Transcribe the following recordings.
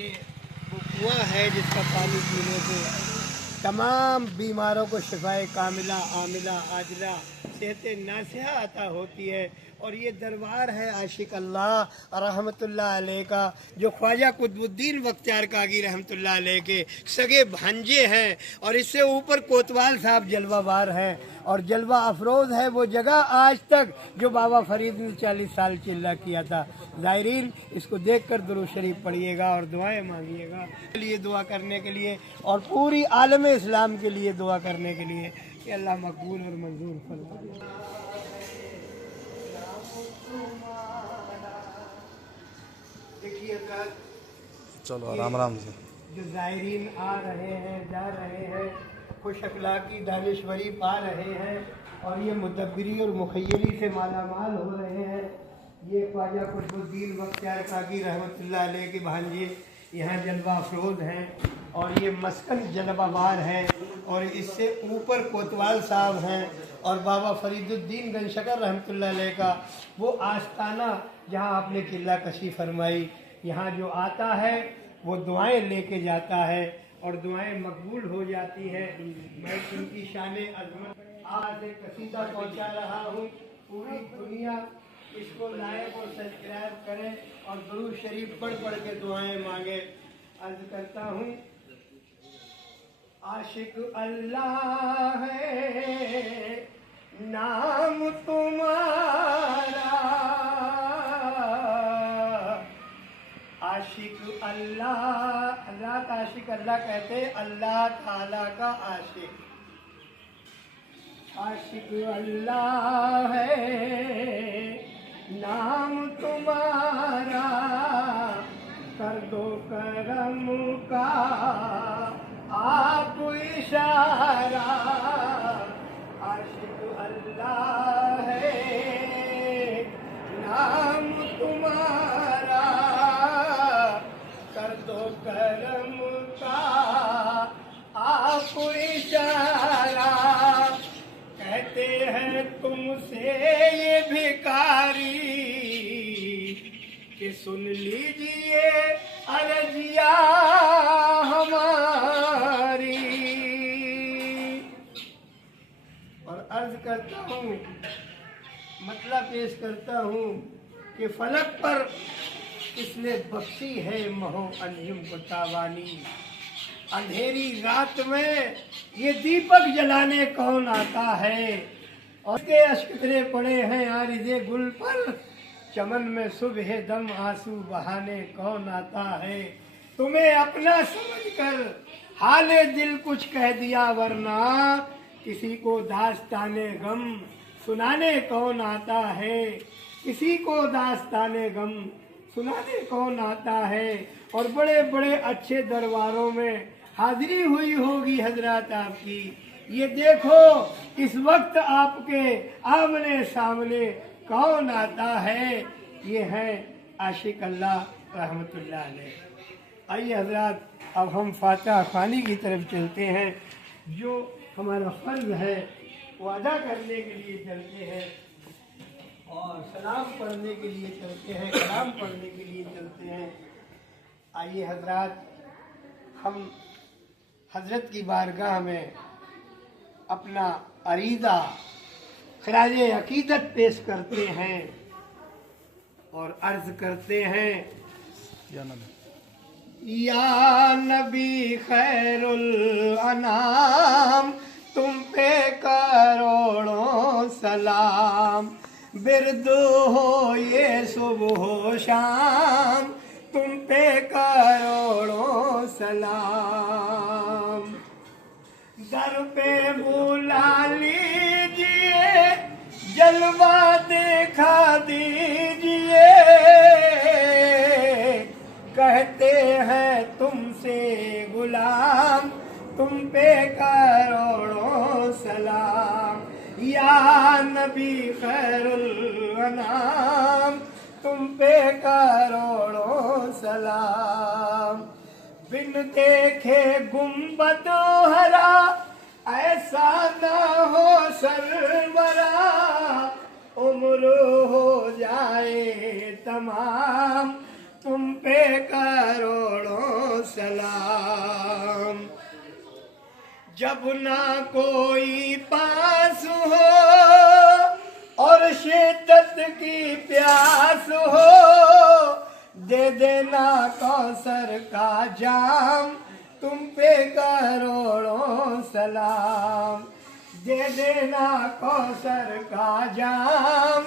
ये वो कुआं है जिसका पानी पीने से तमाम बीमारों को शिफाए कामिला आमिला आजला सेहत नासिहा अता होती है। और ये दरबार है आशिक अल्लाह रहमतुल्लाह अलैह का, जो ख्वाजा कुतुबुद्दीन बख्तियार कागी रहमतुल्लाह अलैह के सगे भांजे हैं। और इससे ऊपर कोतवाल साहब जलवाबार हैं और जलवा अफरोज है वो जगह आज तक जो बाबा फरीद ने 40 साल चिल्ला किया था। ज़ायरीन इसको देखकर दुरूद शरीफ पढ़िएगा और दुआएं मांगिएगा के लिए, दुआ करने के लिए और पूरी आलम इस्लाम के लिए दुआ करने के लिए कि अल्लाह मकबूल और मंजूर फरमाए। देखिए चलो आराम आराम से जो ज़ायरीन आ रहे हैं जा रहे हैं, खुश अखलाकी दानिश्वरी पा रहे हैं और ये मुदब्बिरी और मुखय्यरी से मालामाल हो रहे हैं। ये ख्वाजा कुतुबुद्दीन बख्तियार कागी रहमतुल्लाह अलैह के भांजे यहाँ जलवा अफरोज हैं और ये मस्कन जलवाबार है। और इससे ऊपर कोतवाल साहब हैं और बाबा फरीदुद्दीन गंजशकर रहमतुल्लाह अलैह का वो आस्ताना जहाँ आपने किला कशी फरमाई। यहाँ जो आता है वो दुआएं लेके जाता है और दुआएं मकबूल हो जाती है। मैं उनकी शान अज़मत आज एक कसीदा पहुँचा रहा हूँ। पूरी दुनिया इसको लाइक और सब्सक्राइब करें और दुरूद शरीफ पढ़ पढ़ के दुआएं मांगे। अर्ज करता हूँ, आशिक अल्लाह है नाम तुम्हारा, आशिक अल्लाह, अल्लाह का आशिक अल्लाह कहते अल्लाह ताला का आशिक। आशिक अल्लाह है नाम तुम्हारा, कर दो करम का आप इशारा। आशिक अल्लाह है नाम तुम्हारा, कर दो करम का आप इशारा। कहते हैं तुमसे ये भिखारी कि सुन लीजिए अर्जिया हमारी। और अर्ज करता हूँ, मतलब पेश करता हूँ कि फलक पर इसने बख्शी है महो अनहिम को तावानी। अंधेरी रात में ये दीपक जलाने कौन आता है और उसके अश्कतरे पड़े हैं आरिज़े गुल पर, चमन में सुबह दम आंसू बहाने कौन आता है। तुम्हें अपना समझकर हाले दिल कुछ कह दिया, वरना किसी को दास्ताने गम सुनाने कौन आता है। किसी को दास्ताने गम सुनाने कौन आता है। और बड़े बड़े अच्छे दरबारों में हाजिरी हुई होगी हजरत आपकी। ये देखो इस वक्त आपके आमने सामने कौन आता है, ये है आशिक अल्लाह रहमतुल्लाह अलैह। आइए हजरत अब हम फातिहा ख़्वानी की तरफ चलते हैं। जो हमारा फ़र्ज़ है वो अदा करने के लिए चलते हैं और सलाम पढ़ने के लिए चलते हैं, कलाम पढ़ने के लिए चलते हैं। आइए हजरत हम हजरत की बारगाह में अपना अरीदा खराजे अकीदत पेश करते हैं और अर्ज करते हैं, या नबी खैरुल अनाम तुम पे करोड़ों सलाम, बिरद हो ये सुबह शाम तुम पे करोड़ों सलाम। दर पे बुला लीजिए जलवा देखा दीजिए, कहते हैं तुमसे गुलाम तुम पे करोड़ों सलाम। या नबी खैरुल अनाम तुम पे करोड़ों सलाम। बिन देखे गुंबद हरा ऐसा ना हो सरवरा, उम्र हो जाए तमाम तुम पे करोड़ों जब ना कोई पास हो और शिद्दत की प्यास हो, दे देना कौसर का जाम, तुम पे करोड़ों सलाम। दे देना कौसर का जाम,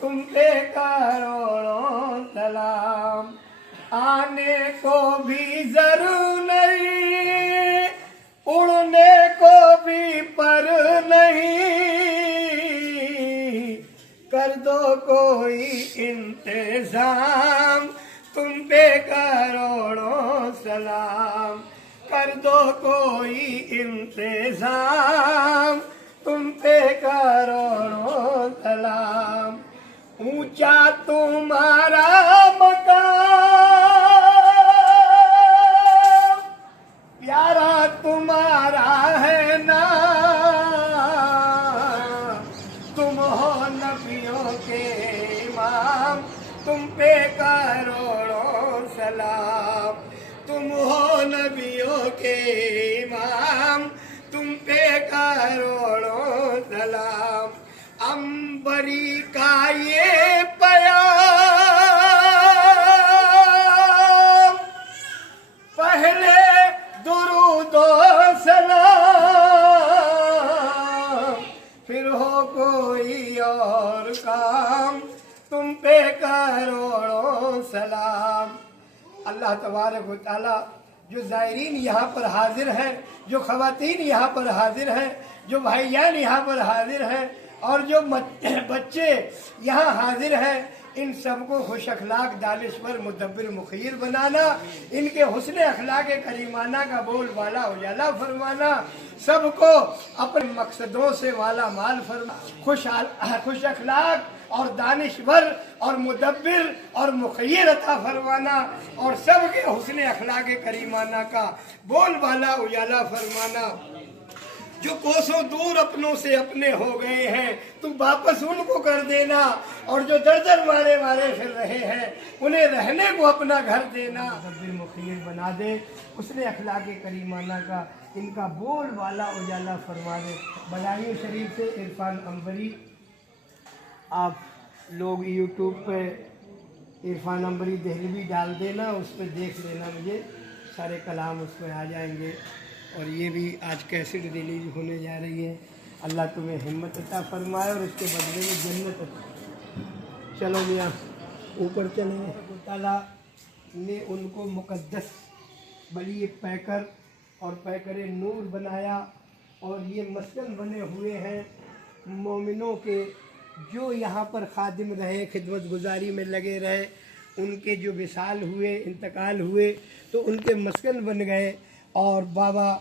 तुम पे करोड़ों सलाम। आने को भी जरूर नहीं, उड़ने को भी पर नहीं, कर दो कोई इंतजाम, तुम पे करोड़ों सलाम। कर दो कोई इंतजाम, तुम पे करोड़ों सलाम। ऊंचा तुम्हारा मकाम, प्यारा तुम्हारा है ना, तुम हो नबियों के इमाम, तुम पे करोड़ों सलाम। तुम हो नबियों के इमाम, तुम पे करोड़ों सलाम। अंबरी का ये प्याम, पहले दुरूदो सलाम, फिर हो कोई और काम, तुम पे करोड़ों सलाम। अल्लाह तबारक व तआला जो ज़ायरीन यहाँ पर हाजिर हैं, जो ख़वातीन यहाँ पर हाजिर हैं, जो भाईजान यहाँ पर हाजिर हैं और जो बच्चे यहाँ हाजिर हैं, इन सबको खुश अखलाक, दानिशवर, मुदब्बिर, मुखीर बनाना, इनके हुस्न अखलाक करीमाना का बोल वाला उजाला फरमाना, सबको अपने मकसदों से वाला माल फरमा, खुश अखलाक और दानिशवर और मुदब्बिर और मुखीर अता फरमाना, और सबके हुस्न अखलाक करीमाना का बोल वाला उजाला फरमाना। जो कोसों दूर अपनों से अपने हो गए हैं, तुम वापस उनको कर देना, और जो दर दर मारे मारे फिर रहे हैं, उन्हें रहने को अपना घर देना। मुदब्बिर मुखीर बना दे, उसने अखलाक करीमाना का इनका बोल वाला उजाला फरमा दे। बदायूं शरीफ से इरफान अंबरी, आप लोग यूट्यूब पे इरफान अंबरी दहलवी डाल देना, उस पर देख लेना, मुझे सारे कलाम उसमें आ जाएंगे। और ये भी आज कैसेट रिलीज होने जा रही है। अल्लाह तुम्हें हिम्मत अता फरमाए और इसके बदले में जन्नत अता। चलो मियाँ ऊपर चले। ताला ने उनको मुकद्दस बड़ी पैकर और पैकर नूर बनाया, और ये मस्कन बने हुए हैं मोमिनों के, जो यहाँ पर खादिम रहे, खिदमत गुजारी में लगे रहे, उनके जो विसाल हुए, इंतकाल हुए, तो उनके मस्कन बन गए। और बाबा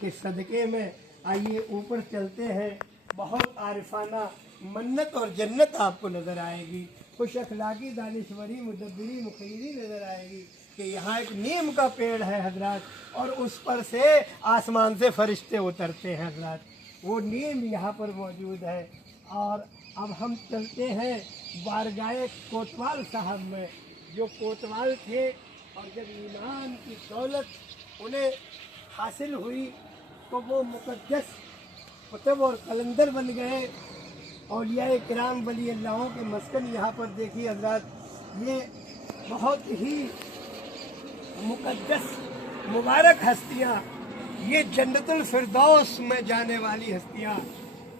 के सदक़े में आइए ऊपर चलते हैं। बहुत आरिफाना मन्नत और जन्नत आपको नज़र आएगी, खुश अखलाकी, दानिशवरी, मुदब्बिरी, मुखीरी नज़र आएगी कि यहाँ एक नीम का पेड़ है हजरात, और उस पर से आसमान से फरिश्ते उतरते हैं हजरात, वो नीम यहाँ पर मौजूद है। और अब हम चलते हैं बारगाह कोतवाल साहब में, जो कोतवाल थे, और जब ईमान की दौलत उन्हें हासिल हुई तो वो मुकद्दस कुतुब और कलंदर बन गए। और ये किराम वली अल्लाहों के मस्कन यहाँ पर देखिए हजरात, ये बहुत ही मुकद्दस मुबारक हस्तियाँ, ये जन्नतुल फिरदौस में जाने वाली हस्तियाँ,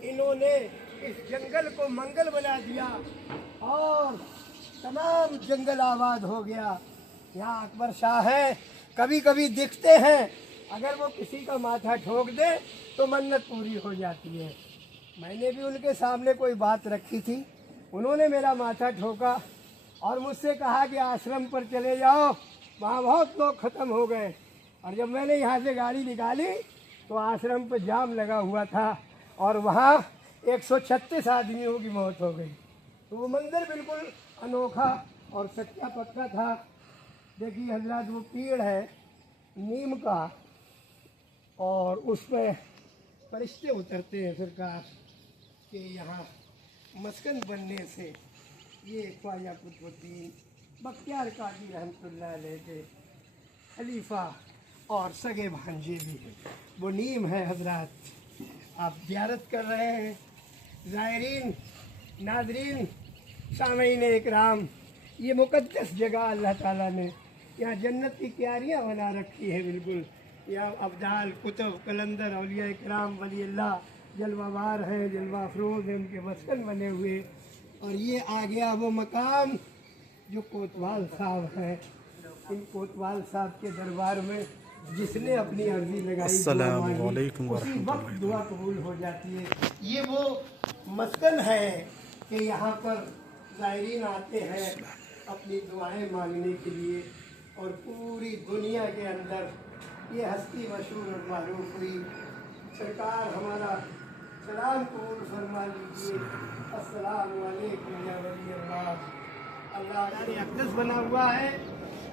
इन्होंने इस जंगल को मंगल बना दिया और तमाम जंगल आबाद हो गया। यहाँ अकबर शाह है, कभी कभी दिखते हैं, अगर वो किसी का माथा ठोक दे तो मन्नत पूरी हो जाती है। मैंने भी उनके सामने कोई बात रखी थी, उन्होंने मेरा माथा ठोका और मुझसे कहा कि आश्रम पर चले जाओ, वहाँ बहुत लोग ख़त्म हो गए। और जब मैंने यहाँ से गाड़ी निकाली तो आश्रम पर जाम लगा हुआ था, और वहाँ 136 आदमियों की मौत हो गई। तो वो मंदिर बिल्कुल अनोखा और सच्चा पक्का था। देखिए हजरत, वो पेड़ है नीम का, और उस पर फरिश्ते उतरते हैं सरकार के यहाँ मस्कन बनने से। ये ख्वाजा कुतुबुद्दीन बख्तियार काकी रहमतुल्लाह अलैह के खलीफा اور सगे भांजे भी हैं। वो नीम है हजरात, आप ज़ियारत कर रहे हैं। ज़ायरीन, नादरीन, सामीन इकराम, ये मुक़द्दस जगह अल्लाह ताला ने यहाँ जन्नत की क्यारियाँ बना रखी है। बिल्कुल यहाँ अब्दाल, कुतुब, कलंदर, औलिया इकराम, वली अल्लाह जलवावार हैं, जलवा अफरोज़ हैं, उनके मस्कन बने हुए। और ये आ गया वो मकाम जो कोतवाल साहब हैं। इन कोतवाल साहब के दरबार में जिसने अपनी अर्जी लगाई, अस्सलाम दुआ मांगी, वालेकुम उसी वक्त वरहमतुल्लाह। दुआ कबूल हो जाती है। ये वो मस्कन है कि यहाँ पर ज़ायरीन आते हैं अपनी दुआएं मांगने के लिए। और पूरी दुनिया के अंदर ये हस्ती मशहूर और मारूफ हुई। सरकार हमारा सलाम कबूल फरमा लीजिए। अस्सलामु अलैकुम या वली अल्लाह। अल्लाह ने अक़दस बना हुआ है।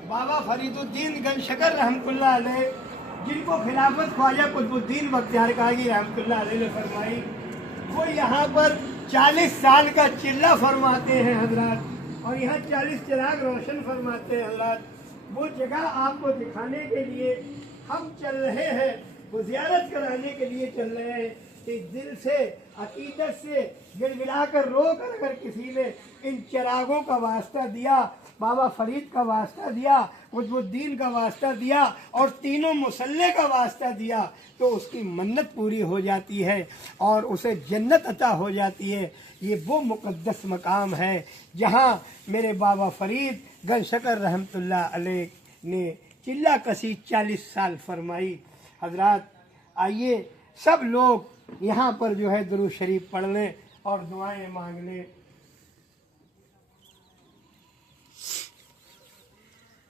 बाबा फरीदुद्दीन गंजशकर रहमतुल्लाह अलैह, जिनको खिलाफत ख्वाजा कुतुबुद्दीन बख्तियार कागी रहमतुल्लाह अलैह ने फरमाई, वो यहाँ पर 40 साल का चिल्ला फरमाते हैं हजरात। और यहाँ 40 चिराग रोशन फरमाते हैं हजरात। वो जगह आपको दिखाने के लिए हम चल रहे हैं, वो ज़ियारत कराने के लिए चल रहे हैं। कि दिल से, अकीदत से गिड़गिड़ा कर रो कर अगर किसी ने इन चिरागों का वास्ता दिया, बाबा फरीद का वास्ता दिया, कुतुबुद्दीन का वास्ता दिया और तीनों मुसल्ले का वास्ता दिया, तो उसकी मन्नत पूरी हो जाती है और उसे जन्नत अता हो जाती है। ये वो मुक़द्दस मकाम है जहाँ मेरे बाबा फरीद गंजशकर रहमतुल्लाह अलैह ने चिल्ला कसी 40 साल फरमाई। हजरात आइए सब लोग यहाँ पर जो है दुरूद शरीफ पढ़ लें और दुआएं मांग लें।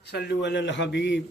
सल्लु अलल हबीब।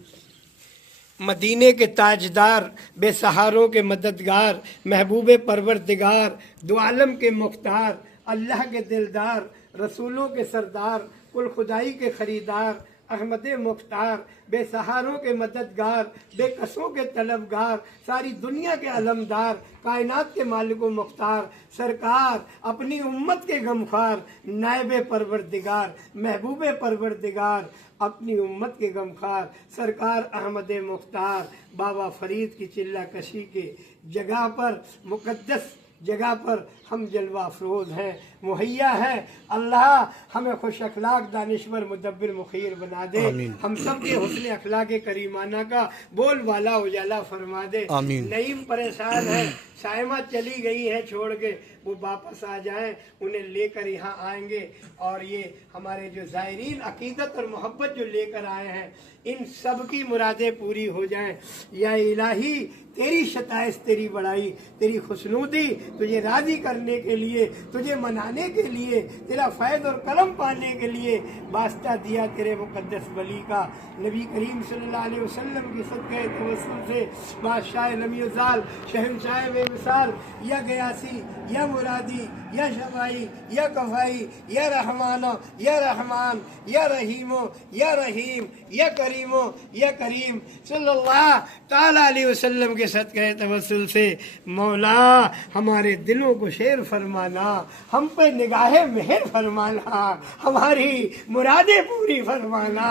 मदीने के ताजदार, बेसहारों के मददगार, महबूब परवरदिगार, दो आलम के मुख्तार, अल्लाह के दिलदार, रसूलों के सरदार, कुल खुदाई के खरीदार, अहमद मुख्तार, बेसहारों के मददगार, बेकसों के तलबगार, सारी दुनिया के अलमदार, कायनात के मालिक मुख्तार, सरकार अपनी उम्मत के गमखार, नायब परवरदिगार, महबूब परवरदिगार, अपनी उम्मत के गमखार, सरकार अहमद मुख्तार, बाबा फरीद की चिल्ला कशी के जगह पर, मुक़द्दस जगह पर हम जलवा अफरोज हैं, मुहैया हैं। अल्लाह हमें खुश अखलाक, दानिश्वर, मुदब्बिर, मुखीर बना दे। हम सब के हुस्न अखलाक करीमाना का बोल वाला उजाला फरमा दे। नईम परेशान है, साइमा चली गई है छोड़ के, वो वापस आ जाएं, उन्हें लेकर यहाँ आएंगे। और ये हमारे जो ज़ायरीन अकीदत और मोहब्बत जो लेकर आए हैं, इन सब की मुरादें पूरी हो जाएं। या इलाही तेरी शताइश, तेरी बड़ाई, तेरी खुशनूदी, तुझे राज़ी करने के लिए, तुझे मनाने के लिए, तेरा फैज़ और करम पाने के लिए वास्ता दिया तेरे मुक़द्दस वली का। नबी करीम सल्लल्लाहु अलैहि वसल्लम की सदक़े तवस्सुल से बादशाह लमीज़ाल, शहंशाह बेमिसाल, या गयासी, या मुरादी, या शफ़ाई, या कफ़ाई, या रहमानो, या रहमान, या रहीमो, या रहीम, या करीमो, या करीम सल्लल्लाहु ताला अलैहि वसल्लम के सदक़े तवस्सुल से मौला हमारे दिलों को शेर फरमाना, हम पे निगाहे मेहर फरमाना, हमारी मुरादें पूरी फरमाना,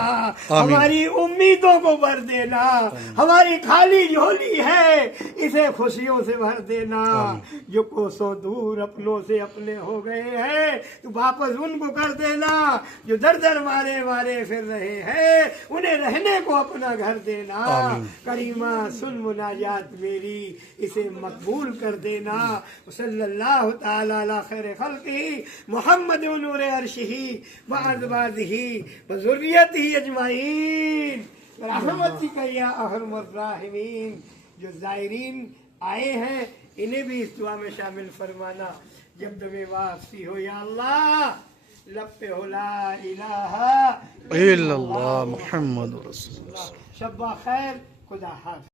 हमारी उम्मीदों को भर देना। हमारी खाली झोली है, इसे खुशियों से भर देना। जो कोसों दूर अपनों से अपने हो गए हैं, तो वापस उनको कर देना। जो दर दर मारे मारे फिर रहे हैं, उन्हें रहने को अपना घर देना। करीमा सुन मुनाजात मेरी, इसे मकबूल कर देना। सल्लल्लाहु ताला अला खैर खल्क़ी मुहम्मद नूर अर्शिही व अज़वाजिही व ज़ुर्रियतिही अजमाइन रहमतिका या अरहमर राहिमीन। जो ज़ायरीन आए हैं, इन्हें भी इस दुआ में शामिल फरमाना। जब दमे वापसी हो या अल्लाह, लब पे हो ला इलाहा इल्लल्लाह मुहम्मद रसूलुल्लाह। शब्बा खैर, खुदा हाफ़िज़।